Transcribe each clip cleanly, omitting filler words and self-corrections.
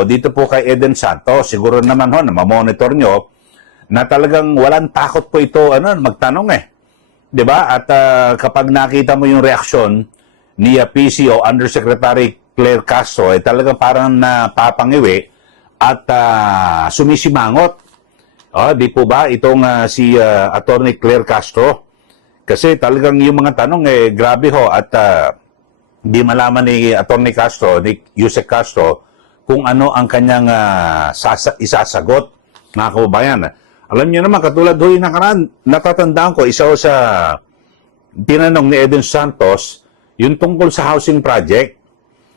nyo dito po kay Eden Santos, siguro naman ho, na mamonitor nyo, na talagang walang takot po ito, magtanong eh. 'Di ba? At kapag nakita mo yung reaksyon ni PCO Undersecretary Claire Castro, ay talagang parang napapangiwi at sumisimangot. Di po ba itong si Attorney Claire Castro? Kasi talagang yung mga tanong grabe ho at di malaman ni Attorney Castro, ni Yusek Castro, kung ano ang kanyang isasagot, mga kababayan. Alam niyo naman, katulad ho yung nakaraan, natatandaan ko, isa ho sa tinanong ni Eden Santos, yung tungkol sa housing project.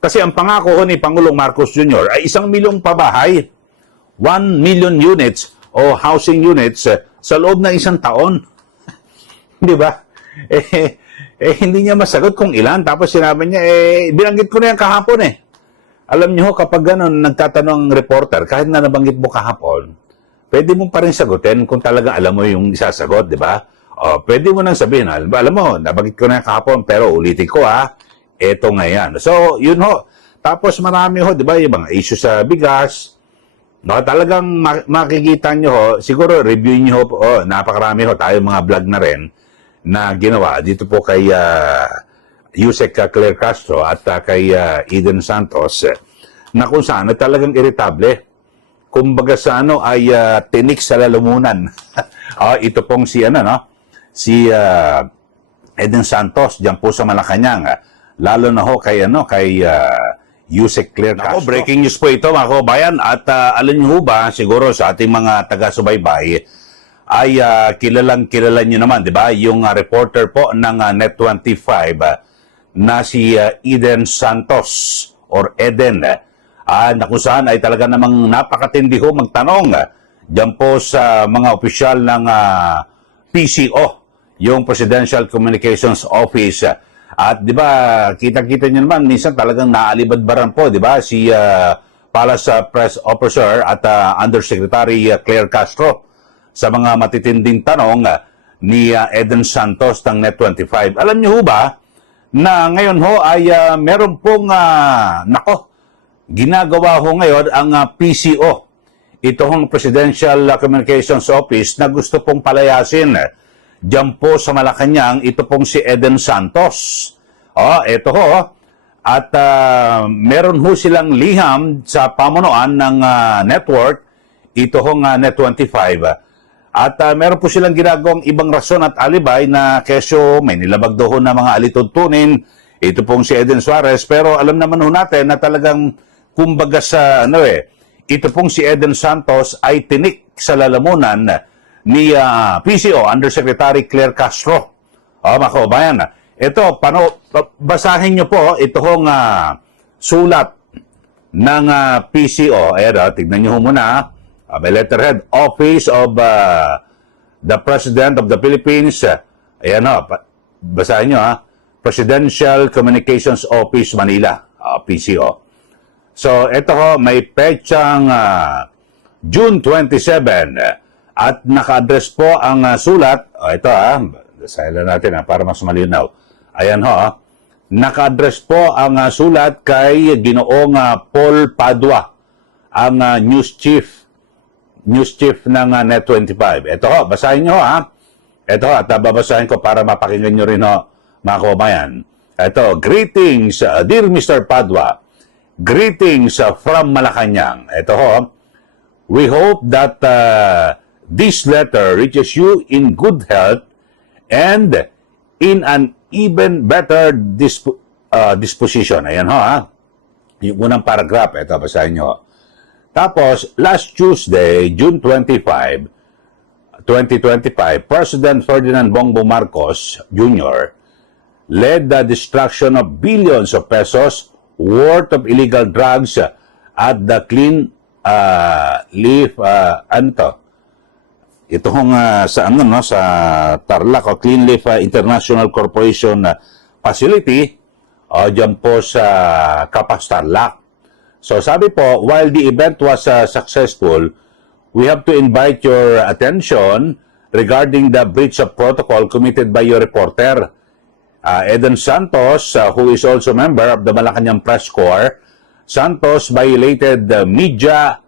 Kasi ang pangako ho ni Pangulong Marcos Jr. ay 1 milyong pabahay, 1 million units o housing units sa loob ng 1 taon. Di ba? Hindi niya masagot kung ilan. Tapos sinabi niya, binanggit ko na yan kahapon eh. Alam niyo, kapag gano'n, nagtatanong ang reporter, kahit na nabanggit mo kahapon, pwede mo pa rin sagutin kung talaga alam mo yung isasagot, di ba? Pwede mo nang sabihin, alam mo, nabanggit ko na yan kahapon, pero ulitin ko eto nga yan. So, yun ho. Tapos marami ho, di ba, yung mga issue sa bigas, talagang makikita nyo ho, siguro review nyo ho, napakarami ho, tayo mga vlog na rin, na ginawa dito po kay Yusek Claire Castro at kay Eden Santos na kung saan talagang iritable. Kumbaga sa ay tinik sa lalamunan. Ito pong si si Eden Santos diyan po sa Malacanang. Lalo na ho kay Yusek Claire Castro. Breaking news po ito mga kabayan at alam niyo ba siguro sa ating mga taga-subaybay ay kilala niyo naman, di ba? Yung reporter po ng Net25 na si Eden Santos or Eden na kung saan ay talaga namang napakatindi ho magtanong diyan po sa mga opisyal ng PCO, yung Presidential Communications Office. At di ba, kita-kita niyo naman, minsan talagang naalibadbaran po, di ba? Si Palace Press Officer at Undersecretary Claire Castro sa mga matitinding tanong ni Eden Santos ng Net25. Alam niyo ho ba na ngayon ho ay meron pong, ginagawa ho ngayon ang PCO, ito hong Presidential Communications Office na gusto pong palayasin diyan po sa Malacanang, ito pong si Eden Santos. Ito ho, at meron ho silang liham sa pamunuan ng network, ito hong Net25. At meron po silang ginagawang ibang rason at alibay na kesyo may nilabag doon na mga alituntunin. Ito pong si Eden Suarez. Pero alam naman ho natin na talagang kumbaga sa ito pong si Eden Santos ay tinik sa lalamunan ni PCO Undersecretary Claire Castro. Mga kababayan, ito, basahin nyo po ito hong sulat ng PCO. Tignan nyo ho muna. May letterhead, Office of the President of the Philippines. Ayan ho, basahin nyo Presidential Communications Office, Manila, PCO. So, ito ho, may petsang June 27 at naka-address po ang sulat. Ito basahin natin para mas malinaw. Ayan ho, naka-address po ang sulat kay Ginoong Paul Padua, ang news chief ng Net25. Ito ho, basahin nyo Ito ho, at babasahin ko para mapakinggan nyo rin ho, mga kababayan. Ito, greetings, dear Mr. Padua. Greetings from Malacanang. Ito ho, we hope that this letter reaches you in good health and in an even better disposition. Ayan ho, yung unang paragraph. Ito, basahin nyo. Tapos, last Tuesday, June 25, 2025, President Ferdinand Bongbong Marcos Jr. led the destruction of billions of pesos worth of illegal drugs at the Clean Leaf, ito hong sa Tarlac o Clean Leaf International Corporation facility dyan po sa Capas Tarlac. So sabi po, while the event was successful, we have to invite your attention regarding the breach of protocol committed by your reporter, Eden Santos, who is also member of the Malacanang Press Corps, Santos violated the Media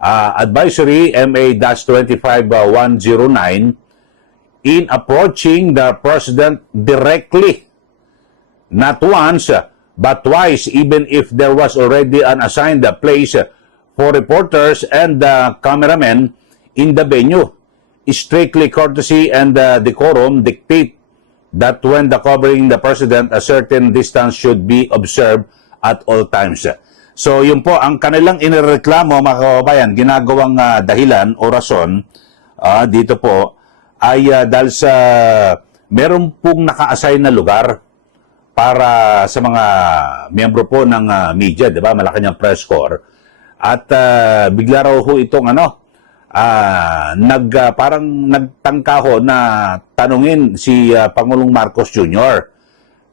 Advisory MA-25109 in approaching the President directly, not once, but twice, even if there was already an assigned place for reporters and cameramen in the venue. Strictly courtesy and decorum dictate that when covering the President, a certain distance should be observed at all times. So, yun po, ang kanilang inireklamo, mga kababayan, ginagawang dahilan o rason dito po, ay dahil sa meron pong naka-assign na lugar para sa mga miyembro po ng media, di ba? Malacanang press corps. At bigla raw ho itong parang nagtangka ho na tanungin si Pangulong Marcos Jr.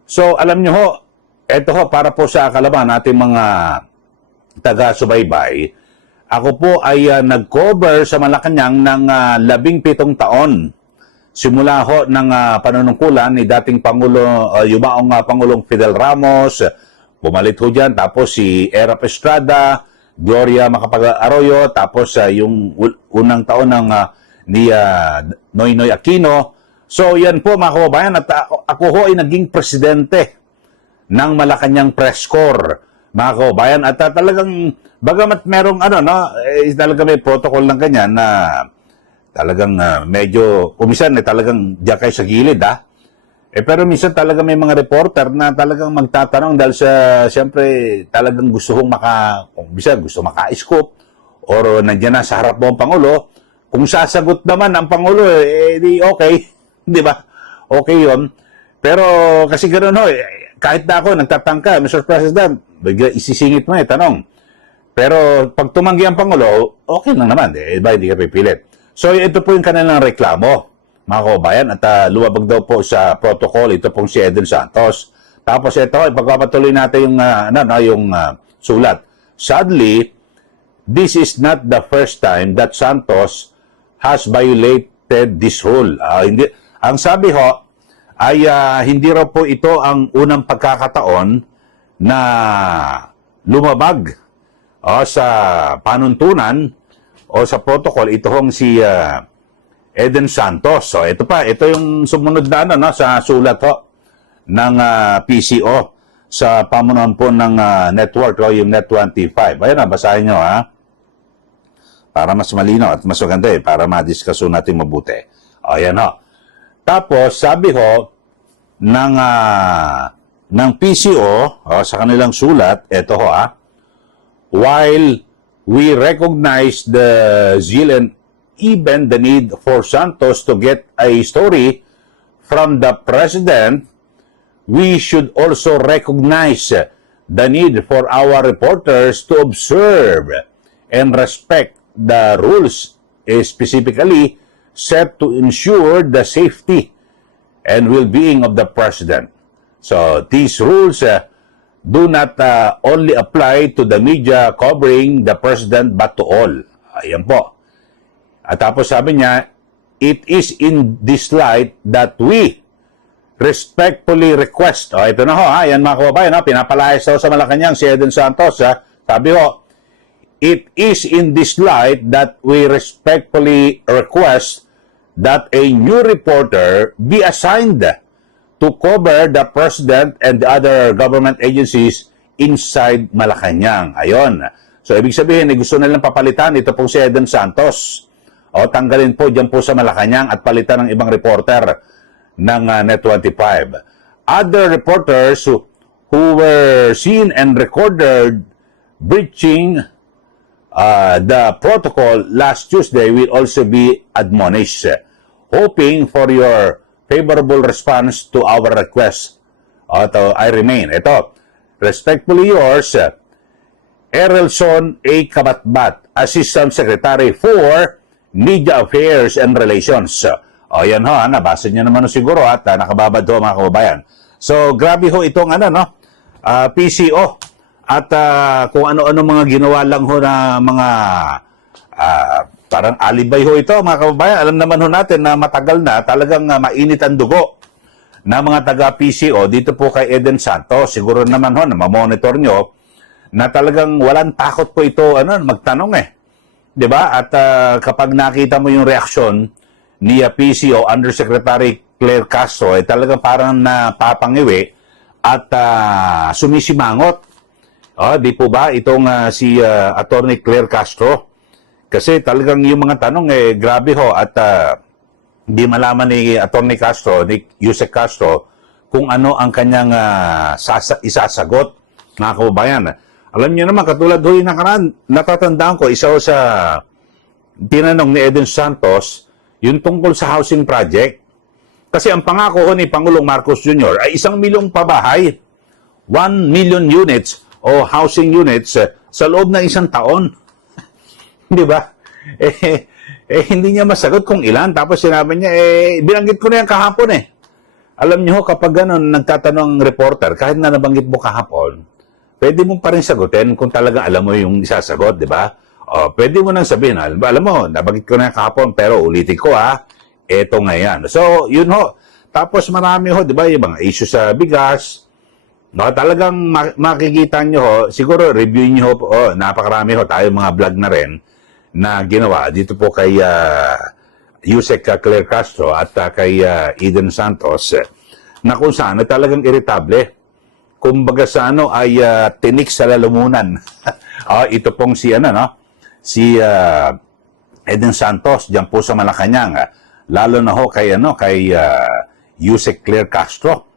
So, alam nyo ho, eto ho, para po sa kalaban natin mga taga-subaybay, ako po ay nag-cover sa Malacanang ng 17 taon. Simula ho ng panunungkulan ni dating Pangulo, yumaong Pangulong Fidel Ramos, pumalit ho dyan, tapos si Erap Estrada, Gloria Macapagal-Arroyo, tapos yung unang taon ng ni Noynoy Aquino. So yan po mga kababayan, at ako ho ay naging presidente ng Malacanang Press Corps, mga kababayan, at talagang bagamat merong talaga may protocol ng ganyan na talagang medyo umisan talagang diyan kayo sa gilid pero minsan talaga may mga reporter na talagang magtatanong dahil sa siyempre talagang gusto gusto maka-scoop or nandiyan na sa harap mo ang Pangulo. Kung sasagot naman ang Pangulo di okay, di ba? Okay 'yon. Pero kasi ganoon kahit na ako nagtatangka, Mr. President, bigla isisingit mo tanong. Pero pag tumanggi ang Pangulo, okay lang naman, ba hindi ka pipilit. So ito po yung kanilang reklamo, mga kababayan, at lumabag daw po sa protocol ito pong si Eden Santos. Tapos ito, ipagpapatuloy natin yung sulat. Sadly, this is not the first time that Santos has violated this rule. Ang sabi ho ay hindi raw po ito ang unang pagkakataon na lumabag sa panuntunan o sa protocol ito hong si Eden Santos. So ito yung sumunod na sa sulat ho ng PCO sa pamunuan po ng network yung Net25. Ayan basahin nyo para mas malinaw at mas maganda para ma-discuss natin mabuti. Ayan ho. Tapos sabi ho ng PCO sa kanilang sulat, ito ho while we recognize the zeal and even the need for Santos to get a story from the President, we should also recognize the need for our reporters to observe and respect the rules specifically set to ensure the safety and well-being of the President. So these rules do not only apply to the media covering the President but to all. Ayan po. At tapos sabi niya, it is in this light that we respectfully request. Ito na ho, yan mga kababayan, pinapalayas daw sa Malacanang si Eden Santos. Sabi ho, it is in this light that we respectfully request that a new reporter be assigned to cover the President and the other government agencies inside Malacanang. Ayon. So, ibig sabihin, gusto nilang papalitan ito pong si Eden Santos. Tanggalin po dyan po sa Malacanang at palitan ng ibang reporter ng Net25. Other reporters who were seen and recorded breaching the protocol last Tuesday will also be admonished. Hoping for your favorable response to our request. I remain. Ito, respectfully yours, Erelson A. Kabatbat, Assistant Secretary for Media Affairs and Relations. Yan ho, nabasa niyo naman siguro at nakababad ho mga kababayan. So, grabe ho itong PCO at kung ano-ano mga ginawa lang ho na mga parang alibay ho ito mga kababayan. Alam naman ho natin na matagal na talagang mainit ang dugo na mga taga-PCO dito po kay Eden Santos. Siguro naman ho na mamonitor nyo na talagang walang takot po ito magtanong 'Di ba? At kapag nakita mo yung reaksyon ni PC o Undersecretary Claire Castro, talagang parang napapangiwi at sumisimangot. Di po ba itong si Attorney Claire Castro? Kasi talagang yung mga tanong grabe ho at di malaman ni Attorney Castro, ni Yusek Castro, kung ano ang kanyang isasagot, mga kababayan. Alam niyo naman, katulad ho yung nakaraan, natatandaan ko, isa ho sa tinanong ni Eden Santos, yung tungkol sa housing project. Kasi ang pangako ho ni Pangulong Marcos Jr. ay 1 milyong pabahay, 1 million units o housing units sa loob ng 1 taon. Di ba? Hindi niya masagot kung ilan. Tapos sinabi niya, binanggit ko na yan kahapon Alam niyo ho, kapag ganun, nagtatanong ang reporter, kahit na nabanggit mo kahapon, pwede mo pa rin sagutin kung talaga alam mo yung isasagot, di ba? Pwede mo nang sabihin, alam mo, nabanggit ko na yan kahapon, pero ulitin ko eto nga yan. So, yun ho. Tapos marami ho, di ba, yung mga issue sa bigas, no, talagang makikita nyo ho, siguro review nyo ho, napakarami ho, tayo mga vlog na rin, na ginawa dito po kay Yusek Claire Castro at kay Eden Santos, na kung saan talagang irritable. Kumbaga sa ay tinik sa lalamunan. Ito pong si si Eden Santos diyan po sa Malacanang, lalo na ho kay Yusek Claire Castro.